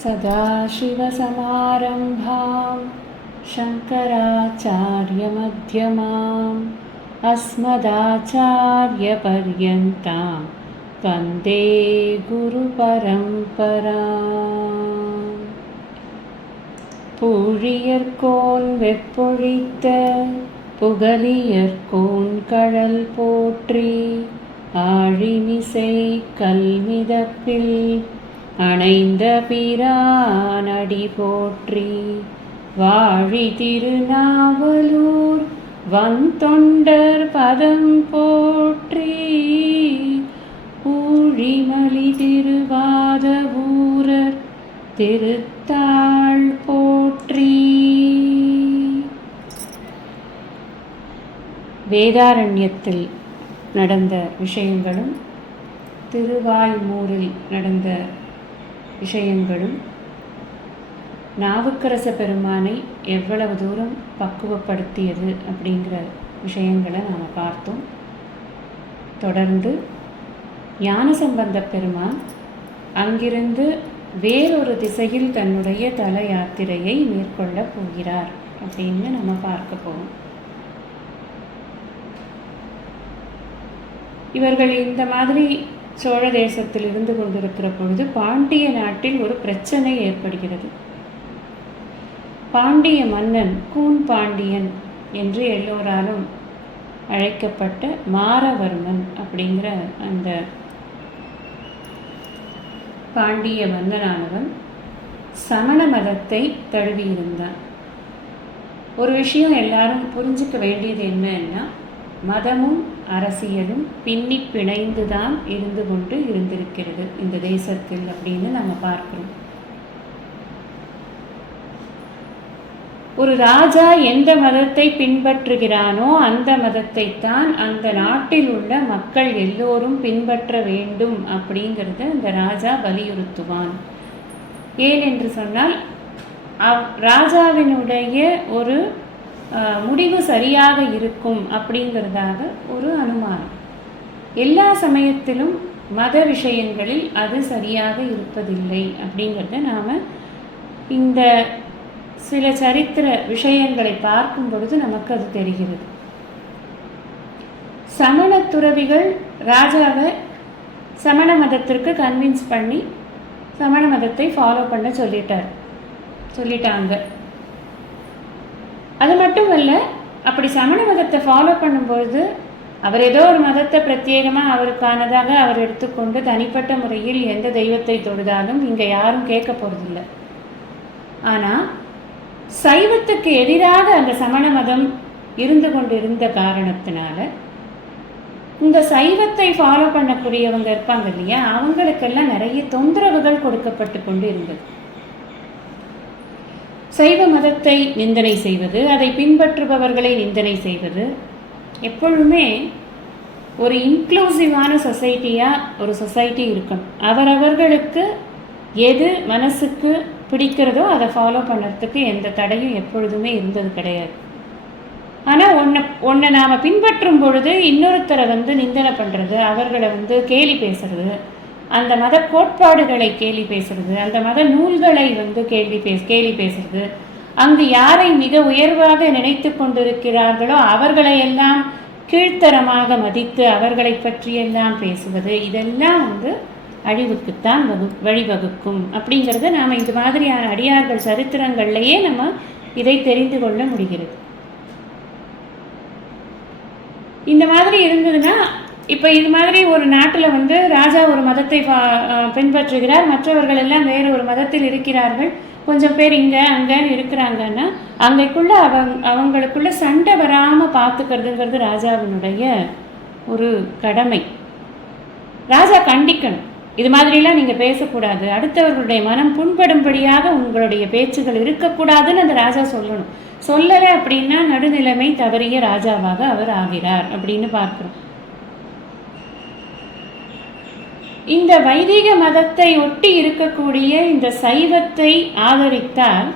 सदाशिवसमारम्भां शङ्कराचार्यमध्यमाम् अस्मदाचार्यपर्यन्तां वन्दे गुरुपरम्पराम् பூழியர்கோன் வெப்பொழித்த புகலியர்கோன் கழல் போற்றி ஆழிமிசை கல்மிதப்பில் அணைந்த பிரானடி போற்றி வாழி திருநாவலூர் வந்தொண்டர் பதம் போற்றி ஊழிமலி திருவாத ஊரர் திருத்தாள் போற்றி. வேதாரண்யத்தில் நடந்த விஷயங்களும் திருவாய்மூரில் நடந்த விஷயங்களும் நாவுக்கரச பெருமானை எவ்வளவு தூரம் பக்குவப்படுத்தியது அப்படிங்கிற விஷயங்களை நாம் பார்த்தோம். தொடர்ந்து ஞானசம்பந்த பெருமான் அங்கிருந்து வேறொரு திசையில் தன்னுடைய தல யாத்திரையை மேற்கொள்ளப் போகிறார் அப்படின்னு நம்ம பார்க்க போவோம் இவர்கள் இந்த மாதிரி சோழ தேசத்தில் இருந்து கொண்டிருக்கிற பொழுது பாண்டிய நாட்டில் ஒரு பிரச்சனை ஏற்படுகிறது. பாண்டிய மன்னன் கூன் பாண்டியன் என்று எல்லோராலும் அழைக்கப்பட்ட மாரவர்மன் அப்படிங்கிற அந்த பாண்டிய மன்னனானவன் சமண மதத்தை தழுவியிருந்தான். ஒரு விஷயம் எல்லாரும் புரிஞ்சுக்க வேண்டியது என்னன்னா மதமும் அரசியலும் பின்னி பிணைந்து தான் இருந்து கொண்டு இருந்திருக்கிறது இந்த தேசத்தில் அப்படின்னு நம்ம பார்க்கிறோம். ஒரு ராஜா எந்த மதத்தை பின்பற்றுகிறானோ அந்த மதத்தை தான் அந்த நாட்டில் உள்ள மக்கள் எல்லோரும் பின்பற்ற வேண்டும் அப்படிங்கிறத அந்த ராஜா வலியுறுத்துவான். ஏன் என்று சொன்னால் ராஜாவினுடைய ஒரு முடிவு சரியாக இருக்கும் அப்படிங்கிறதாக ஒரு அனுமானம். எல்லா சமயத்திலும் மத விஷயங்களில் அது சரியாக இருப்பதில்லை அப்படிங்கிறத நாம் இந்த சில சரித்திர விஷயங்களை பார்க்கும் பொழுது நமக்கு அது தெரிகிறது. சமண துறவிகள் ராஜாவை சமண மதத்திற்கு கன்வின்ஸ் பண்ணி சமண மதத்தை ஃபாலோ பண்ண சொல்லிட்டார். சொல்லிட்டாங்க. அது மட்டும் அல்ல அப்படி சமண மதத்தை ஃபாலோ பண்ணும்பொழுது அவர் ஏதோ ஒரு மதத்தை பிரத்யேகமாக அவருக்கானதாக அவர் எடுத்துக்கொண்டு தனிப்பட்ட முறையில் எந்த தெய்வத்தை தொழுதாலும் இங்கே யாரும் கேட்க போகிறதில்ல ஆனால் சைவத்துக்கு எதிராக அந்த சமண மதம் இருந்து கொண்டு இருந்த காரணத்தினால இந்த சைவத்தை ஃபாலோ பண்ணக்கூடியவங்க இருப்பாங்க இல்லையா அவங்களுக்கெல்லாம் நிறைய தொந்தரவுகள் கொடுக்கப்பட்டு கொண்டு இருந்தது. சைவ மதத்தை நிந்தனை செய்வது அதை பின்பற்றுபவர்களை நிந்தனை செய்வது எப்பொழுதுமே ஒரு இன்க்ளூசிவான சொசைட்டியாக ஒரு சொசைட்டி இருக்கணும். அவரவர்களுக்கு எது மனசுக்கு பிடிக்கிறதோ அதை ஃபாலோ பண்ணுறதுக்கு எந்த தடையும் எப்பொழுதுமே இருந்தது கிடையாது. ஆனால் ஒன்றை ஒன்றை நாம் பின்பற்றும் பொழுது இன்னொருத்தரை வந்து நிந்தனை பண்ணுறது அவர்களை வந்து கேலி பேசுறது அந்த மத கோட்பாடுகளை கேலி பேசுறது அந்த மத நூல்களை வந்து கேள்வி பேச கேலி பேசுறது அங்கு யாரை மிக உயர்வாக நினைத்து கொண்டிருக்கிறார்களோ அவர்களை எல்லாம் கீழ்த்தரமாக மதித்து அவர்களை பற்றியெல்லாம் பேசுவது இதெல்லாம் வந்து அழிவுக்குத்தான் வகு வழிவகுக்கும். அப்படிங்கிறத நாம் இந்த மாதிரியான அடியார்கள் சரித்திரங்கள்லையே நம்ம இதை தெரிந்து கொள்ள முடிகிறது. இந்த மாதிரி இருந்ததுன்னா இப்போ இது மாதிரி ஒரு நாட்டில் வந்து ராஜா ஒரு மதத்தை பின்பற்றுகிறார். மற்றவர்கள் எல்லாம் வேறு ஒரு மதத்தில் இருக்கிறார்கள். கொஞ்சம் பேர் இங்கே அங்கேன்னு இருக்கிறாங்கன்னா அங்கேக்குள்ள அவங்க அவங்களுக்குள்ள சண்டை வராமல் பார்த்துக்கிறதுங்கிறது ராஜாவினுடைய ஒரு கடமை. ராஜா கண்டிக்கணும். இது மாதிரிலாம் நீங்கள் பேசக்கூடாது. அடுத்தவர்களுடைய மனம் புண்படும்படியாக உங்களுடைய பேச்சுகள் இருக்கக்கூடாதுன்னு அந்த ராஜா சொல்லணும். சொல்லலை அப்படின்னா நடுநிலைமை தவறிய ராஜாவாக அவர் ஆகிறார் அப்படின்னு பார்க்குறோம். இந்த வைதிக மதத்தை ஒட்டி இருக்கக்கூடிய இந்த சைவத்தை ஆதரித்தால்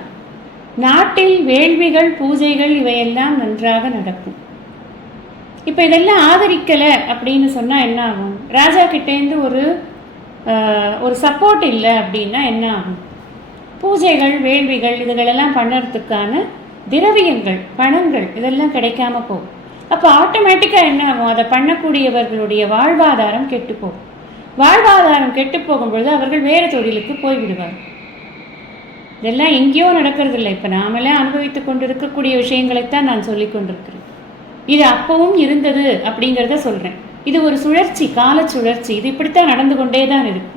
நாட்டில் வேள்விகள் பூஜைகள் இவையெல்லாம் நன்றாக நடக்கும். இப்போ இதெல்லாம் ஆதரிக்கலை அப்படின்னு சொன்னால் என்ன ஆகும் ராஜா கிட்டேருந்து ஒரு ஒரு சப்போர்ட் இல்லை அப்படின்னா என்ன ஆகும் பூஜைகள் வேள்விகள் இதுகளெல்லாம் பண்ணுறதுக்கான திரவியங்கள் பணங்கள் இதெல்லாம் கிடைக்காம போகும். அப்போ ஆட்டோமேட்டிக்காக என்ன ஆகும் அதை பண்ணக்கூடியவர்களுடைய வாழ்வாதாரம் கெட்டு போகும். வாழ்வாதாரம் கெட்டு போகும்பொழுது அவர்கள் வேறு தொழிலுக்கு போய்விடுவார். இதெல்லாம் எங்கேயோ நடக்கிறதில்ல. இப்போ நாமளே அனுபவித்து கொண்டு இருக்கக்கூடிய விஷயங்களைத்தான் நான் சொல்லி கொண்டிருக்கிறேன். இது அப்பவும் இருந்தது அப்படிங்கிறத சொல்கிறேன் இது ஒரு சுழற்சி கால சுழற்சி. இது இப்படித்தான் நடந்து கொண்டே தான் இருக்கும்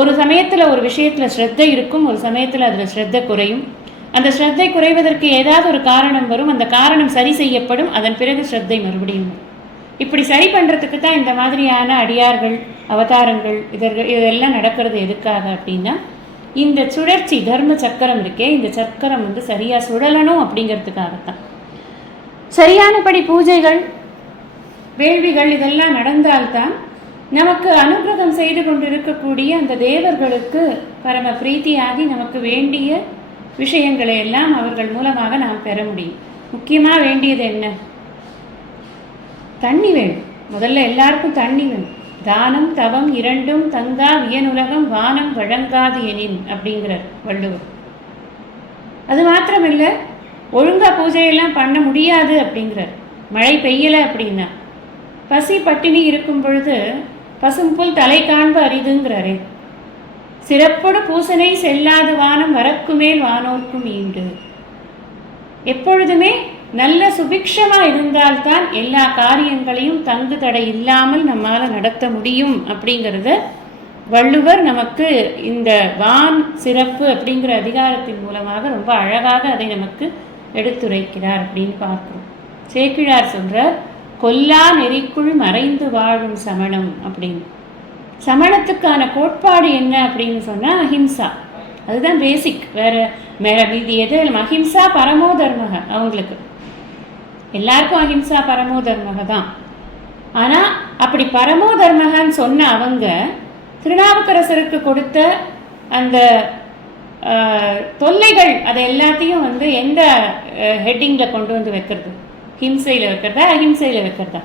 ஒரு சமயத்தில் ஒரு விஷயத்தில் ஸ்ரத்தை இருக்கும் ஒரு சமயத்தில் அதில் ஸ்ரத்தை குறையும். அந்த ஸ்ரத்தை குறைவதற்கு ஏதாவது ஒரு காரணம் வரும். அந்த காரணம் சரி செய்யப்படும். அதன் பிறகு ஸ்ரத்தை மறுபடியும் வரும் இப்படி சரி பண்ணுறதுக்கு தான் இந்த மாதிரியான அடியார்கள் அவதாரங்கள் இதற்கு இதெல்லாம் நடக்கிறது எதுக்காக அப்படின்னா இந்த சுழற்சி தர்ம சக்கரம் இருக்கே இந்த சக்கரம் வந்து சரியாக சுழலணும் அப்படிங்கிறதுக்காகத்தான். சரியானபடி பூஜைகள் வேள்விகள் இதெல்லாம் நடந்தால்தான் நமக்கு அனுகிரகம் செய்து கொண்டிருக்கக்கூடிய அந்த தேவர்களுக்கு பரம பிரீத்தியாகி நமக்கு வேண்டிய விஷயங்களை எல்லாம் அவர்கள் மூலமாக நாம் பெற முடியும். முக்கியமாக வேண்டியது என்ன? தண்ணி வேணும் முதல்ல எல்லாருக்கும் தண்ணி வேணும். தானம் தவம் இரண்டும் தங்கா வியனுலகம் வானம் வழங்காது எனின் அப்படிங்கிறார் வள்ளுவர். அது மாத்திரமில்லை ஒழுங்கா பூஜையெல்லாம் பண்ண முடியாது அப்படிங்கிறார். மழை பெய்யலை அப்படின்னா. பசி பட்டினி இருக்கும் பொழுது பசும்புல் தலை காண்பு அரிதுங்கிறாரே. சிறப்போடு பூசனை செல்லாது வானம் வரக்குமேல் வானோர்க்கும் ஈண்டு. எப்பொழுதுமே நல்ல சுபிக்ஷமாக இருந்தால்தான் எல்லா காரியங்களையும் தங்கு தடை இல்லாமல் நம்மால் நடத்த முடியும் அப்படிங்கிறத வள்ளுவர் நமக்கு இந்த வான் சிறப்பு அப்படிங்கிற அதிகாரத்தின் மூலமாக ரொம்ப அழகாக அதை நமக்கு எடுத்துரைக்கிறார் அப்படின்னு பார்க்குறோம். சேக்கிழார் சொல்கிறார் கொல்லா நெறிக்குள் மறைந்து வாழும் சமணம் அப்படின்னு. சமணத்துக்கான கோட்பாடு என்ன அப்படின்னு சொன்னால் அஹிம்சா. அதுதான் பேசிக் வேறு மேல மீதி எது? அஹிம்சா பரமோ தர்மக அவங்களுக்கு எல்லாருக்கும் அஹிம்சா பரமோ தர்மக தான். ஆனால் அப்படி பரமோ தர்மகன்னு சொன்ன அவங்க திருநாவுக்கரசருக்கு கொடுத்த அந்த தொல்லைகள் அதை எல்லாத்தையும் வந்து எந்த ஹெட்டிங்கில் கொண்டு வந்து வைக்கிறது? ஹிம்சையில் வைக்கிறதா அஹிம்சையில் வைக்கிறதா?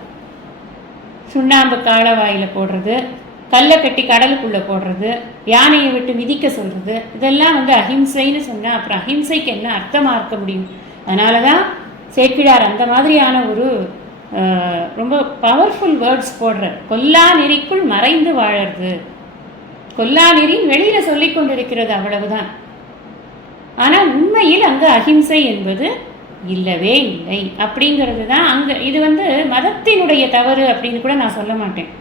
சுண்ணாம்பு காலவாயில் போடுறது கல்லை கட்டி கடலுக்குள்ளே போடுறது யானையை விட்டு மிதிக்க சொல்கிறது இதெல்லாம் வந்து அஹிம்சைன்னு சொன்னால் அப்புறம் அஹிம்சைக்கு என்ன அர்த்தமாக இருக்க முடியும்? அதனால தான் சேக்கிழார் அந்த மாதிரியான ஒரு ரொம்ப பவர்ஃபுல் வேர்ட்ஸ் போடுறார் கொல்லா நெறிக்குள் மறைந்து வாழறது. கொல்லா நெறி வெளியில் சொல்லி கொண்டிருக்கிறது அவ்வளவுதான். ஆனால் உண்மையில் அங்கு அஹிம்சை என்பது இல்லவே இல்லை. அப்படிங்கிறது தான் அங்கே இது வந்து மதத்தினுடைய தவறு அப்படின்னு கூட நான் சொல்ல மாட்டேன்.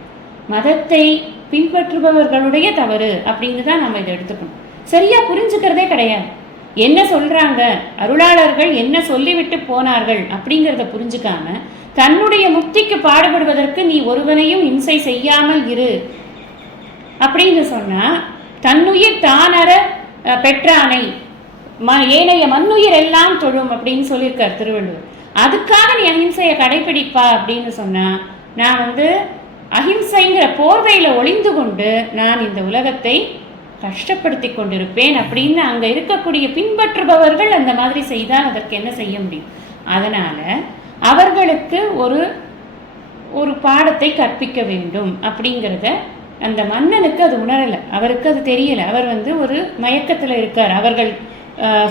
மதத்தை பின்பற்றுபவர்களுடைய தவறு அப்படின்னு தான் நம்ம இதை எடுத்துக்கணும். சரியா புரிஞ்சுக்கிறதே கிடையாது. என்ன சொல்கிறாங்க அருளாளர்கள் என்ன சொல்லிவிட்டு போனார்கள் அப்படிங்கிறத புரிஞ்சுக்காம தன்னுடைய முக்திக்கு பாடுபடுவதற்கு நீ ஒருவனையும் இம்சை செய்யாமல் இரு அப்படின்னு சொன்னால் தன்னுயிர் தானற பெற்றானை ம ஏனைய மண்ணுயிர் எல்லாம் தொழும் அப்படின்னு சொல்லியிருக்கார் திருவள்ளுவர். அதுக்காக நீ அஹிம்சையை கடைபிடிப்பா அப்படின்னு சொன்னால் நான் வந்து அஹிம்சைங்கிற போர்வையில் ஒளிந்து கொண்டு நான் இந்த உலகத்தை கஷ்டப்படுத்தி கொண்டிருப்பேன் அப்படின்னு அங்கே இருக்கக்கூடிய பின்பற்றுபவர்கள் அந்த மாதிரி செய்தால் அதற்கு என்ன செய்ய முடியும்? அதனால் அவர்களுக்கு ஒரு ஒரு பாடத்தை கற்பிக்க வேண்டும் அப்படிங்கிறத அந்த மன்னனுக்கு அது உணரலை. அவருக்கு அது தெரியலை. அவர் வந்து ஒரு மயக்கத்தில் இருக்கார். அவர்கள்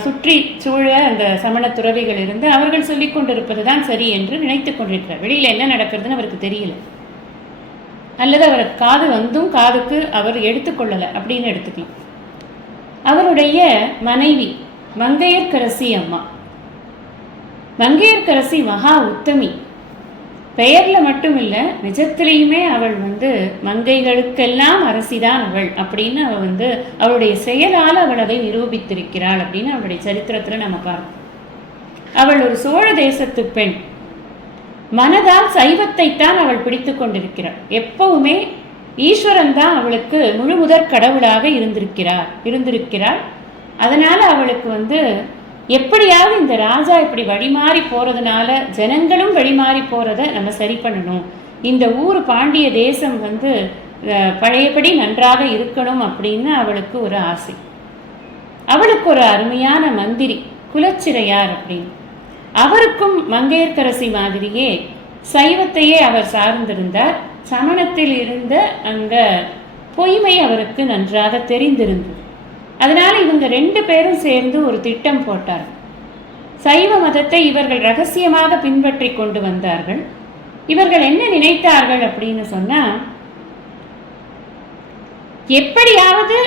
சுற்றி சூழ அந்த சமண துறவிகள் இருந்து அவர்கள் சொல்லிக் கொண்டிருப்பது தான் சரி என்று நினைத்து கொண்டிருக்கிறார். வெளியில் என்ன நடக்கிறதுன்னு அவருக்கு தெரியல. அல்லது அவர் காது வந்தும் காதுக்கு அவர் எடுத்துக்கொள்ளலை அப்படின்னு எடுத்துக்கலாம். அவருடைய மனைவி மங்கையர்கரசி அம்மா. மங்கையர்கரசி மகா உத்தமி. பெயரில் மட்டும் இல்லை நிஜத்திலையுமே அவள் வந்து மங்கைகளுக்கெல்லாம் அரசிதான் அவள் அப்படின்னு அவள் வந்து அவளுடைய செயலால் அவள் அதை நிரூபித்திருக்கிறாள் அப்படின்னு அவளுடைய சரித்திரத்தில் நம்ம பார்க்கணும் அவள் ஒரு சோழ தேசத்து பெண். மனதால் சைவத்தைத்தான் அவள் பிடித்து கொண்டிருக்கிறாள். எப்பவுமே ஈஸ்வரன் தான் அவளுக்கு முழு முதற் கடவுளாக இருந்திருக்கிறார் இருந்திருக்கிறாள். அதனால் அவளுக்கு வந்து எப்படியாவது இந்த ராஜா இப்படி வழிமாறி போகிறதுனால ஜனங்களும் வழிமாறி போகிறத நம்ம சரி பண்ணணும். இந்த ஊர் பாண்டிய தேசம் வந்து பழையபடி நன்றாக இருக்கணும் அப்படின்னு அவளுக்கு ஒரு ஆசை. அவளுக்கு ஒரு அருமையான மந்திரி குலச்சிறையார் அப்படின்னு. அவருக்கும் மங்கையர்க்கரசி மாதிரியே சைவத்தையே அவர் சார்ந்திருந்தார். சமணத்தில் இருந்த அந்த பொய்மை அவருக்கு நன்றாக தெரிந்திருந்தது. அதனால் இவங்க ரெண்டு பேரும் சேர்ந்து ஒரு திட்டம் போட்டார். சைவ மதத்தை இவர்கள் ரகசியமாக பின்பற்றி கொண்டு வந்தார்கள். இவர்கள் என்ன நினைத்தார்கள் அப்படின்னு சொன்னால் எப்படியாவது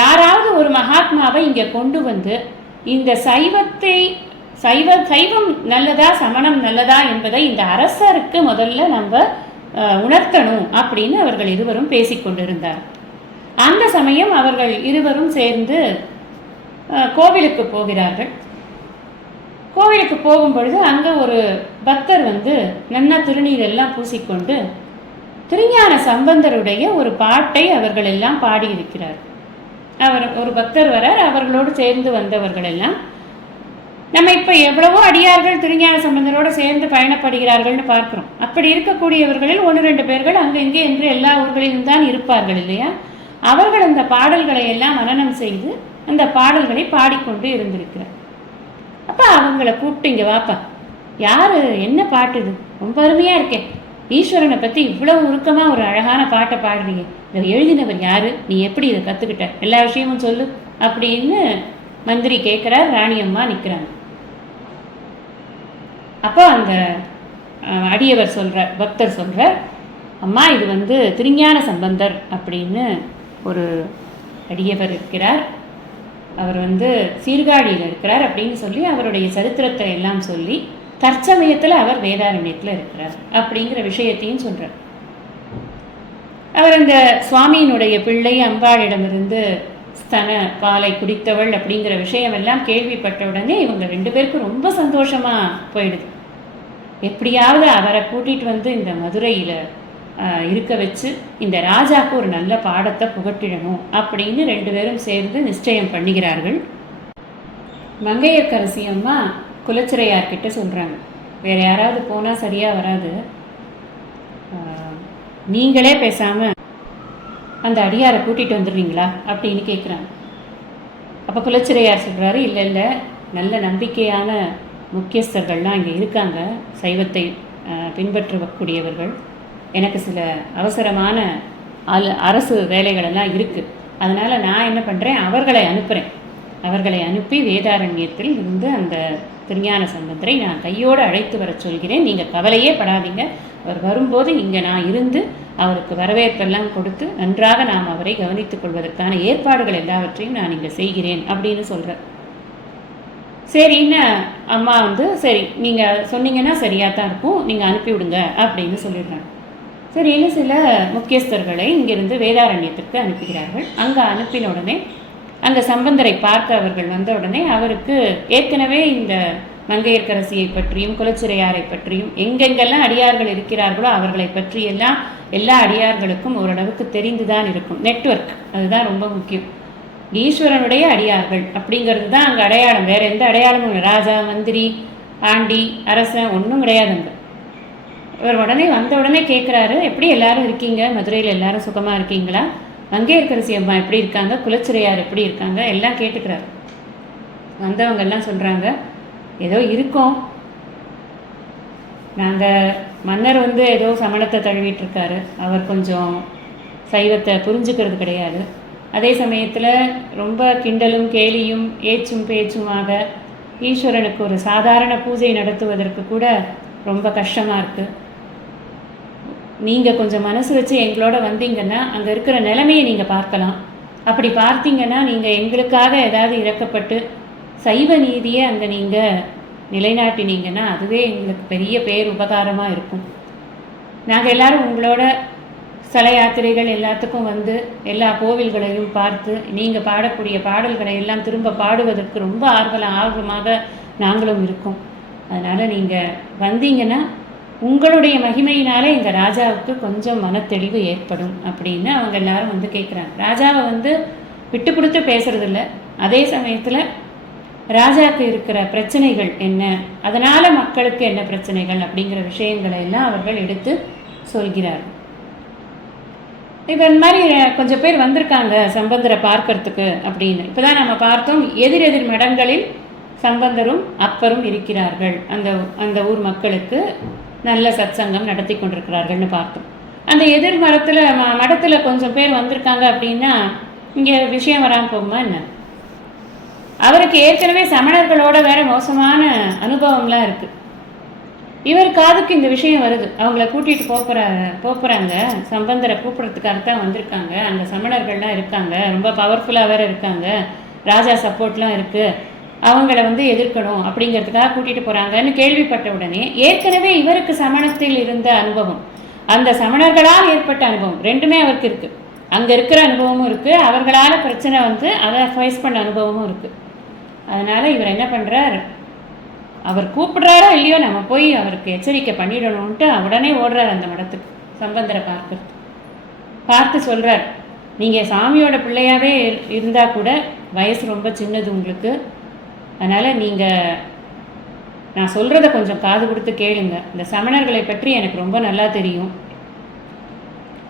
யாராவது ஒரு மகாத்மாவை இங்கே கொண்டு வந்து இந்த சைவத்தை சைவ சைவம் நல்லதா சமணம் நல்லதா என்பதை இந்த அரசருக்கு முதல்ல நம்ம உணர்த்தணும் அப்படின்னு அவர்கள் இருவரும் பேசிக்கொண்டிருந்தார் அந்த சமயம் அவர்கள் இருவரும் சேர்ந்து கோவிலுக்கு போகிறார்கள். கோவிலுக்கு போகும் பொழுது அங்கே ஒரு பக்தர் வந்து நன்னா திருநீர் எல்லாம் பூசிக்கொண்டு திருஞான சம்பந்தருடைய ஒரு பாட்டை அவர்கள் எல்லாம் பாடியிருக்கிறார் அவர் ஒரு பக்தர் வரார் அவர்களோடு சேர்ந்து வந்தவர்கள் எல்லாம் நம்ம இப்போ எவ்வளவோ அடியார்கள் திருஞான சம்பந்தரோடு சேர்ந்து பயணப்படுகிறார்கள்னு பார்க்குறோம். அப்படி இருக்கக்கூடியவர்களில் ஒன்று ரெண்டு பேர்கள் அங்கே இங்கே என்று எல்லா ஊர்களிலும் தான் இருப்பார்கள் இல்லையா? அவர்கள் அந்த பாடல்களை எல்லாம் மனநம் செய்து அந்த பாடல்களை பாடிக்கொண்டு இருந்திருக்கிறார். அப்போ அவங்கள கூப்பிட்டு இங்கே வாப்பா. யார்? என்ன பாட்டு இது? ரொம்ப அருமையாக இருக்கேன் ஈஸ்வரனை பற்றி இவ்வளவு உருக்கமாக ஒரு அழகான பாட்டை பாடுறீங்க. இதை எழுதினவர் யார்? நீ எப்படி இதை கற்றுக்கிட்ட எல்லா விஷயமும் சொல்லு அப்படின்னு மந்திரி கேட்குறார் ராணியம்மா நிற்கிறாங்க அப்போ அந்த அடியவர் சொல்கிறார் பக்தர் சொல்கிறார் அம்மா இது வந்து திருஞான சம்பந்தர் அப்படின்னு ஒரு அடியவர் இருக்கிறார். அவர் வந்து சீர்காழியில் இருக்கிறார் அப்படின்னு சொல்லி அவருடைய சரித்திரத்தை எல்லாம் சொல்லி தற்சமயத்தில் அவர் வேதாரண்யத்தில் இருக்கிறார் அப்படிங்கிற விஷயத்தையும் சொல்கிறார் அவர் அந்த சுவாமியினுடைய பிள்ளை அம்பாளிடமிருந்து ஸ்தன பாலை குடித்தவள் அப்படிங்கிற விஷயம் எல்லாம் கேள்விப்பட்ட உடனே இவங்க ரெண்டு பேருக்கும் ரொம்ப சந்தோஷமாக போயிடுது. எப்படியாவது அவரை கூட்டிகிட்டு வந்து இந்த மதுரையில் இருக்க வச்சு இந்த ராஜாவுக்கு ஒரு நல்ல பாடத்தை புகட்டிடணும் அப்படின்னு ரெண்டு பேரும் சேர்ந்து நிச்சயம் பண்ணுகிறார்கள் மங்கையக்கரசி அம்மா குலச்சிறையார்கிட்ட சொல்கிறாங்க வேறு யாராவது போனால் சரியாக வராது. நீங்களே பேசாமல் அந்த அடியாரை கூட்டிகிட்டு வந்துடுறீங்களா அப்படின்னு கேட்குறாங்க அப்போ குலச்சிறையார் சொல்கிறாரு இல்லை இல்லை நல்ல நம்பிக்கையான முக்கியஸ்தர்கள்லாம் இங்கே இருக்காங்க. சைவத்தை பின்பற்றக்கூடியவர்கள். எனக்கு சில அவசரமான அல் அரசு வேலைகளெல்லாம் இருக்குது அதனால் நான் என்ன பண்ணுறேன் அவர்களை அனுப்புகிறேன் அவர்களை அனுப்பி வேதாரண்யத்தில் இருந்து அந்த திருஞான சம்பந்தரை நான் கையோடு அழைத்து வரச் சொல்கிறேன். நீங்கள் கவலையே படாதீங்க. அவர் வரும்போது இங்கே நான் இருந்து அவருக்கு வரவேற்பெல்லாம் கொடுத்து நன்றாக நாம் அவரை கவனித்துக் கொள்வதற்கான ஏற்பாடுகள் எல்லாவற்றையும் நான் இங்கே செய்கிறேன் அப்படின்னு சொல்கிறேன் சரின்னு அம்மா வந்து சரி நீங்கள் சொன்னீங்கன்னா சரியாக தான் இருக்கும் நீங்கள் அனுப்பிவிடுங்க அப்படின்னு சொல்லிடுறாங்க. சரின்னு சில முக்கியஸ்தர்களை இங்கிருந்து வேதாரண்யத்திற்கு அனுப்புகிறார்கள். அங்கே அனுப்பின உடனே அந்த சம்பந்தரை பார்க்க அவர்கள் வந்த உடனே அவருக்கு ஏற்கனவே இந்த மங்கையர்க்கரசியை பற்றியும் குலச்சிறையாரை பற்றியும் எங்கெங்கெல்லாம் அடியார்கள் இருக்கிறார்களோ அவர்களை பற்றியெல்லாம் எல்லா அடியார்களுக்கும் ஓரளவுக்கு தெரிந்துதான் இருக்கும். நெட்வொர்க் அதுதான் ரொம்ப முக்கியம். ஈஸ்வரனுடைய அடியார்கள். அப்படிங்கிறது தான் அங்கே அடையாளம். வேறு எந்த அடையாளமும் இல்லை. ராஜா மந்திரி ஆண்டி அரசன் ஒன்றும் கிடையாது அங்கே. இவர் உடனே வந்த உடனே கேட்குறாரு எப்படி எல்லாரும் இருக்கீங்க? மதுரையில் எல்லாரும் சுகமாக இருக்கீங்களா? மங்கையர்க்கரசி அம்மா எப்படி இருக்காங்க? குலச்சிறையார் எப்படி இருக்காங்க? எல்லாம் கேட்டுக்கிறாரு. வந்தவங்க எல்லாம் சொல்கிறாங்க ஏதோ இருக்கோம். நாங்கள் மன்னர் வந்து ஏதோ சமணத்தை தழுவிட்டு இருக்காரு. அவர் கொஞ்சம் சைவத்தை புரிஞ்சுக்கிறது கிடையாது. அதே சமயத்தில் ரொம்ப கிண்டலும் கேலியும் ஏச்சும் பேச்சுமாக ஈஸ்வரனுக்கு ஒரு சாதாரண பூஜை நடத்துவதற்கு கூட ரொம்ப கஷ்டமாக இருக்குது நீங்கள் கொஞ்சம் மனசு வச்சு எங்களோட வந்தீங்கன்னா அங்கே இருக்கிற நிலைமையை நீங்கள் பார்க்கலாம். அப்படி பார்த்தீங்கன்னா நீங்கள் எங்களுக்காக ஏதாவது இறக்கப்பட்டு சைவ நீதியை அங்கே நீங்கள் நிலைநாட்டினீங்கன்னா அதுவே எங்களுக்கு பெரிய பேர் உபகாரமாக இருக்கும். நாங்கள் எல்லாரும் உங்களோட ஸ்தல யாத்திரைகள் எல்லாத்துக்கும் வந்து எல்லா கோவில்களையும் பார்த்து நீங்கள் பாடக்கூடிய பாடல்களை எல்லாம் திரும்ப பாடுவதற்கு ரொம்ப ஆர்வல ஆர்வமாக நாங்களும் இருக்கோம். அதனால் நீங்கள் வந்தீங்கன்னா உங்களுடைய மகிமையினாலே எங்கள் ராஜாவுக்கு கொஞ்சம் மனத்தெளிவு ஏற்படும் அப்படின்னு அவங்க எல்லாரும் வந்து கேட்குறாங்க ராஜாவை வந்து விட்டு கொடுத்து பேசுறதில்ல. அதே சமயத்தில் ராஜாவுக்கு இருக்கிற பிரச்சனைகள் என்ன? அதனால் மக்களுக்கு என்ன பிரச்சனைகள்? அப்படிங்கிற விஷயங்களை எல்லாம் அவர்கள் எடுத்து சொல்கிறார்கள். இப்போ இந்த மாதிரி கொஞ்சம் பேர் வந்திருக்காங்க சம்பந்தரை பார்க்கறதுக்கு அப்படின்னு. இப்போ தான் நம்ம பார்த்தோம் எதிரெதிர் மடங்களில் சம்பந்தரும் அப்பரும் இருக்கிறார்கள். அந்த அந்த ஊர் மக்களுக்கு நல்ல சத்சங்கம் நடத்தி கொண்டிருக்கிறார்கள்னு பார்த்தோம். அந்த எதிர் மரத்தில் ம மடத்தில் கொஞ்சம் பேர் வந்திருக்காங்க அப்படின்னா இங்கே விஷயம் வராமல் போகுமா என்ன? அவருக்கு ஏற்கனவே சமணர்களோட வேற மோசமான அனுபவம்லாம் இருக்குது இவர் காதுக்கு இந்த விஷயம் வருது. அவங்கள கூட்டிட்டு போகிற போகிறாங்க சம்பந்தரை கூப்பிட்றதுக்காக தான் வந்திருக்காங்க. அங்கே சமணர்கள்லாம் இருக்காங்க. ரொம்ப பவர்ஃபுல்லாக வேறு இருக்காங்க. ராஜா சப்போர்ட்லாம் இருக்குது அவங்கள வந்து எதிர்க்கணும் அப்படிங்கிறதுக்காக கூட்டிட்டு போகிறாங்கன்னு கேள்விப்பட்ட உடனே ஏற்கனவே இவருக்கு சமணத்தில் இருந்த அனுபவம். அந்த சமணர்களால் ஏற்பட்ட அனுபவம் ரெண்டுமே அவருக்கு இருக்குது அங்கே இருக்கிற அனுபவமும் இருக்குது அவர்களால் பிரச்சனை வந்து அதை ஃபேஸ் பண்ண அனுபவமும் இருக்குது அதனால் இவர் என்ன பண்ணுறார் அவர் கூப்பிடுறாரோ இல்லையோ நம்ம போய் அவருக்கு எச்சரிக்கை பண்ணிடணும்ன்ட்டு உடனே ஓடுறார் அந்த மடத்துக்கு சம்பந்தரை பார்க்க பார்த்து சொல்கிறார் நீங்கள் சாமியோட பிள்ளையாகவே இரு- கூட வயசு ரொம்ப சின்னது உங்களுக்கு. அதனால் நீங்கள் நான் சொல்கிறத கொஞ்சம் காது கொடுத்து கேளுங்க. இந்த சமணர்களை பற்றி எனக்கு ரொம்ப நல்லா தெரியும்.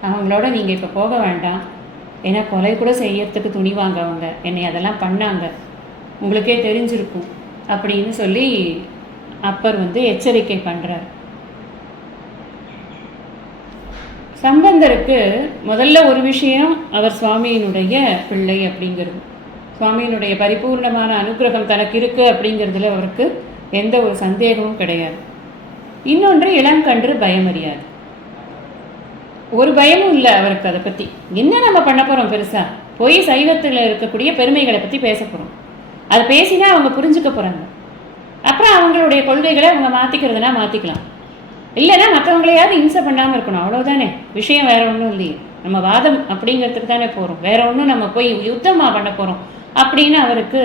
அவங்களோட நீங்கள் இப்போ போக வேண்டாம். ஏன்னா கொலை கூட செய்யறதுக்கு துணிவாங்க அவங்க. என்னை அதெல்லாம் பண்ணாங்க. உங்களுக்கே தெரிஞ்சிருக்கும். அப்படின்னு சொல்லி அப்பர் வந்து எச்சரிக்கை பண்ணுறார் சம்பந்தருக்கு முதல்ல ஒரு விஷயம் அவர் சுவாமியினுடைய பிள்ளை அப்படிங்கிறது. சுவாமியினுடைய பரிபூர்ணமான அனுக்கிரகம் தனக்கு இருக்கு அப்படிங்கிறதுல அவருக்கு எந்த ஒரு சந்தேகமும் கிடையாது. இன்னொன்று இளங்கன்று பயமறியாது. ஒரு பயமும் இல்லை அவருக்கு அதை பற்றி என்ன நம்ம பண்ண போகிறோம் பெருசாக போய் சைவத்தில் இருக்கக்கூடிய பெருமைகளை பற்றி பேச போகிறோம் அதை பேசினா அவங்க புரிஞ்சுக்க போகிறாங்க அப்புறம் அவங்களுடைய கொள்கைகளை அவங்க மாற்றிக்கிறதுனா மாற்றிக்கலாம் இல்லைன்னா மற்றவங்களையாவது இம்சை பண்ணாமல் இருக்கணும். அவ்வளோதானே விஷயம் வேறு ஒன்றும் இல்லையே. நம்ம வாதம் அப்படிங்கிறதுக்கு தானே போகிறோம் வேற ஒன்றும் நம்ம போய் யுத்தமாக பண்ண போகிறோம் அப்படின்னு அவருக்கு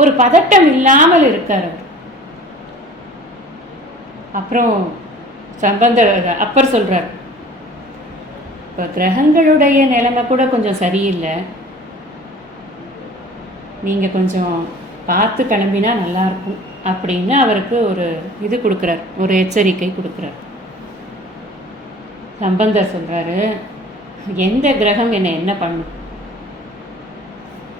ஒரு பதட்டம் இல்லாமல் இருக்கார் அவர். அப்புறம் சம்பந்த அப்பர் சொல்கிறார் இப்போ கிரகங்களுடைய நிலைமை கூட கொஞ்சம் சரியில்லை. நீங்கள் கொஞ்சம் பார்த்து கிளம்பினா நல்லாயிருக்கும் அப்படின்னு அவருக்கு ஒரு இது கொடுக்குறார். ஒரு எச்சரிக்கை கொடுக்குறார். சம்பந்தர் சொல்கிறாரு எந்த கிரகம் என்னை என்ன பண்ணும்?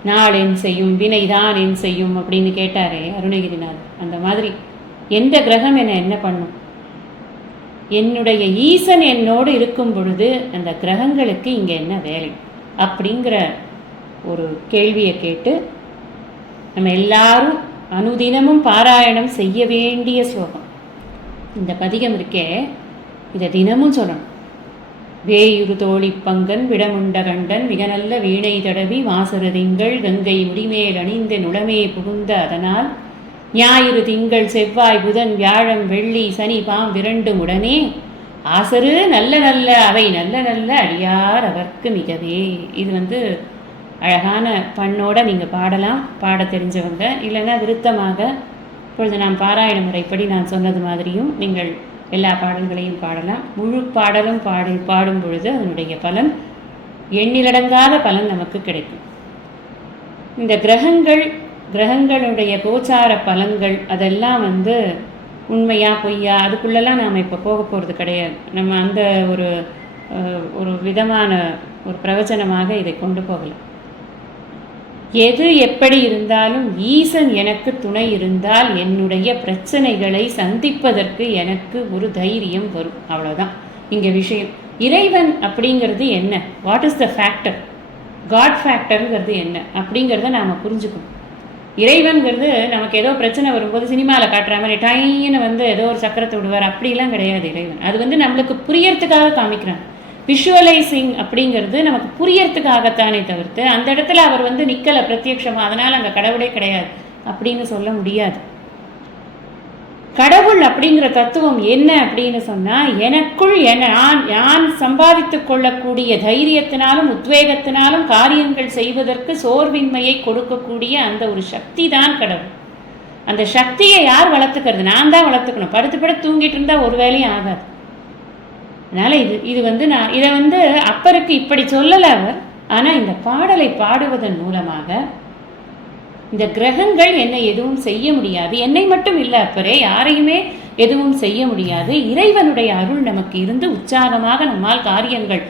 நாள் என் செய்யும் வினைதான் என் செய்யும் அப்படின்னு கேட்டாரே அருணகிரிநாதர். அந்த மாதிரி எந்த கிரகம் என்னை என்ன பண்ணும்? என்னுடைய ஈசன் என்னோடு இருக்கும் பொழுது அந்த கிரகங்களுக்கு இங்கே என்ன வேலை? அப்படிங்கிற ஒரு கேள்வியை கேட்டு நம்ம எல்லாரும் அனுதினமும் பாராயணம் செய்ய வேண்டிய ஸ்லோகம். இந்த பதிகம் இருக்கே இதை தினமும் சொல்லணும். வேயுரு தோழி பங்கன் விடமுண்ட கண்டன் மிக நல்ல வீணை தடவி வாசரு திங்கள் கங்கை முடிமேல் அணிந்த நுடமே புகுந்த அதனால் ஞாயிறு திங்கள் செவ்வாய் புதன் வியாழம் வெள்ளி சனி பாம் விரண்டும் உடனே ஆசரு நல்ல நல்ல அவை நல்ல நல்ல அடியார் அவர்க்கு மிகவே. இது வந்து அழகான பண்ணோடு நீங்கள் பாடலாம் பாட தெரிஞ்சவங்க. இல்லைன்னா விருத்தமாக இப்பொழுது நான் பாராயண முறைப்படி நான் சொன்னது மாதிரியும் நீங்கள் எல்லா பாடல்களையும் பாடலாம். முழு பாடலும் பாடி பாடும் பொழுது அதனுடைய பலன் எண்ணிலடங்காத பலன் நமக்கு கிடைக்கும். இந்த கிரகங்கள் கிரகங்களுடைய கோச்சார பலன்கள் அதெல்லாம் வந்து உண்மையா பொய்யா அதுக்குள்ளெல்லாம் நாம் இப்போ போக போகிறது கிடையாது. நம்ம அந்த ஒரு ஒரு விதமான ஒரு பிரவச்சனமாக இதை கொண்டு போகலாம். எது எப்படி இருந்தாலும் ஈசன் எனக்கு துணை இருந்தால் என்னுடைய பிரச்சனைகளை சந்திப்பதற்கு எனக்கு ஒரு தைரியம் வரும். அவ்வளோதான் இங்கே விஷயம். இறைவன் அப்படிங்கிறது என்ன? What is the factor god ஃபேக்டருங்கிறது என்ன? அப்படிங்கிறத நாம் புரிஞ்சுக்கணும். இறைவன்கிறது நமக்கு ஏதோ பிரச்சனை வரும்போது சினிமாவில் காட்டுற மாதிரி டைன்னு வந்து ஏதோ ஒரு சக்கரத்தை விடுவார். அப்படிலாம் கிடையாது இறைவன். அது வந்து நம்மளுக்கு புரியறதுக்காக காமிக்கிறான். விஷுவலைசிங் அப்படிங்கிறது நமக்கு புரியறதுக்காகத்தானே தவிர்த்து அந்த இடத்துல அவர் வந்து நிற்கலை பிரத்யட்சமாக அதனால் அங்கே கடவுளே கிடையாது அப்படின்னு சொல்ல முடியாது. கடவுள் அப்படிங்கிற தத்துவம் என்ன அப்படின்னு சொன்னால் எனக்குள் என நான் நான் சம்பாதித்து கொள்ளக்கூடிய தைரியத்தினாலும் உத்வேகத்தினாலும் காரியங்கள் செய்வதற்கு சோர்வின்மையை கொடுக்கக்கூடிய அந்த ஒரு சக்தி தான் கடவுள். அந்த சக்தியை யார் வளர்த்துக்கிறது? நான் தான் வளர்த்துக்கணும். படுத்து படுத்து தூங்கிட்டு இருந்தால் ஒரு வேலையும் ஆகாது. அதனால் இது இது வந்து நான் இதை வந்து அப்பருக்கு இப்படி சொல்லலை அவர். ஆனால் இந்த பாடலை பாடுவதன் மூலமாக இந்த கிரகங்கள் என்னை எதுவும் செய்ய முடியாது. என்னை மட்டும் இல்லை அப்பரே யாரையுமே எதுவும் செய்ய முடியாது. இறைவனுடைய அருள் நமக்கு இருந்து உற்சாகமாக நம்மால் காரியங்கள்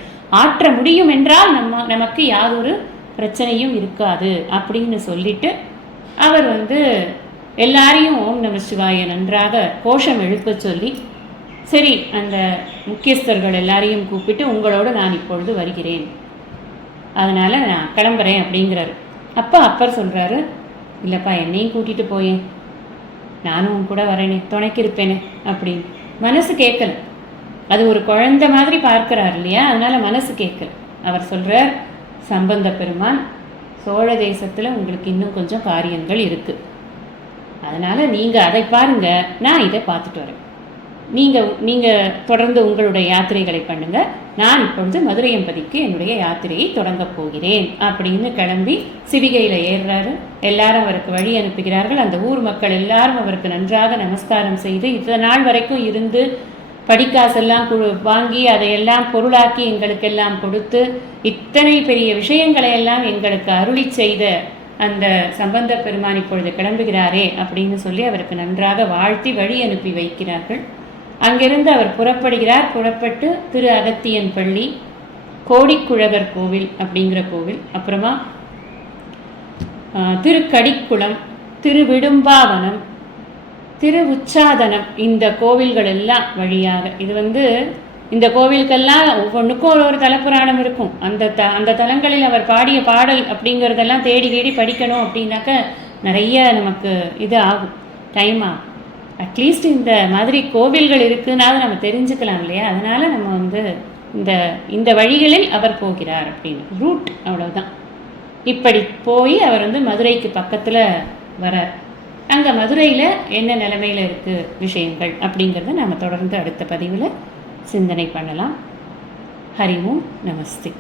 ஆற்ற முடியும் என்றால் நம்ம நமக்கு யாதொரு பிரச்சனையும் இருக்காது அப்படின்னு சொல்லிட்டு அவர் வந்து எல்லாரையும் ஓம் நம சிவாய நன்றாக கோஷம் எழுப்பச் சொல்லி சரி அந்த முக்கியஸ்தர்கள் எல்லாரையும் கூப்பிட்டு உங்களோடு நான் இப்பொழுது வருகிறேன். அதனால் நான் கிளம்புறேன் அப்படிங்கிறாரு. அப்பா அப்பர் சொல்கிறாரு இல்லைப்பா என்னையும் கூட்டிகிட்டு போயேன். நானும் உன் கூட வரேனே துணைக்கு இருப்பேனே அப்படின்னு. மனசு கேட்கல அது ஒரு குழந்தை மாதிரி பார்க்குறாரு இல்லையா? அதனால் மனசு கேட்கல அவர் சொல்கிறார் சம்பந்த பெருமான் சோழ தேசத்தில் உங்களுக்கு இன்னும் கொஞ்சம் காரியங்கள் இருக்குது அதனால் நீங்கள் அதை பாருங்க நான் இதை பார்த்துட்டு வரேன். நீங்கள் நீங்கள் தொடர்ந்து உங்களுடைய யாத்திரைகளை பண்ணுங்கள் நான் இப்பொழுது மதுரையம்பதிக்கு என்னுடைய யாத்திரையை தொடங்கப் போகிறேன். அப்படின்னு கிளம்பி சிவிகையில் ஏறுறாரு. எல்லாரும் அவருக்கு வழி அனுப்புகிறார்கள். அந்த ஊர் மக்கள் எல்லாரும் அவருக்கு நன்றாக நமஸ்காரம் செய்து இத்தனை நாள் வரைக்கும் இருந்து படிக்காசெல்லாம் குழு வாங்கி அதையெல்லாம் பொருளாக்கி எங்களுக்கெல்லாம் கொடுத்து இத்தனை பெரிய விஷயங்களை எல்லாம் எங்களுக்கு அருளி செய்த அந்த சம்பந்த பெருமான் இப்பொழுது கிளம்புகிறாரே அப்படின்னு சொல்லி அவருக்கு நன்றாக வாழ்த்தி வழி அனுப்பி வைக்கிறார்கள். அங்கிருந்து அவர் புறப்படுகிறார். புறப்பட்டு திரு அகத்தியன் பள்ளி கோடிக்குழகர் கோவில் அப்படிங்கிற கோவில். அப்புறமா திருக்கடிக்குளம் திருவிடும்பாவனம் திரு உச்சாதனம் இந்த கோவில்கள் எல்லாம் வழியாக. இது வந்து இந்த கோவிலுக்கெல்லாம் ஒவ்வொன்றுக்கும் ஒரு ஒரு தலப்புராணம் இருக்கும். அந்த த அந்த தலங்களில் அவர் பாடிய பாடல் அப்படிங்கிறதெல்லாம் தேடி தேடி படிக்கணும் அப்படின்னாக்க நிறைய நமக்கு இது ஆகும். டைம் ஆகும். அட்லீஸ்ட் இந்த மாதிரி கோவில்கள் இருக்குன்னாவது நம்ம தெரிஞ்சுக்கலாம் இல்லையா? அதனால் நம்ம வந்து இந்த இந்த வழிகளில் அவர் போகிறார் அப்படின்னு. ரூட் அவ்வளோதான் இப்படி போய் அவர் வந்து மதுரைக்கு பக்கத்தில் வரார். அங்கே மதுரையில் என்ன நிலைமையில் இருக்குது விஷயங்கள் அப்படிங்கிறத நம்ம தொடர்ந்து அடுத்த பதிவில் சிந்தனை பண்ணலாம். ஹரி ஓம் நமஸ்தே.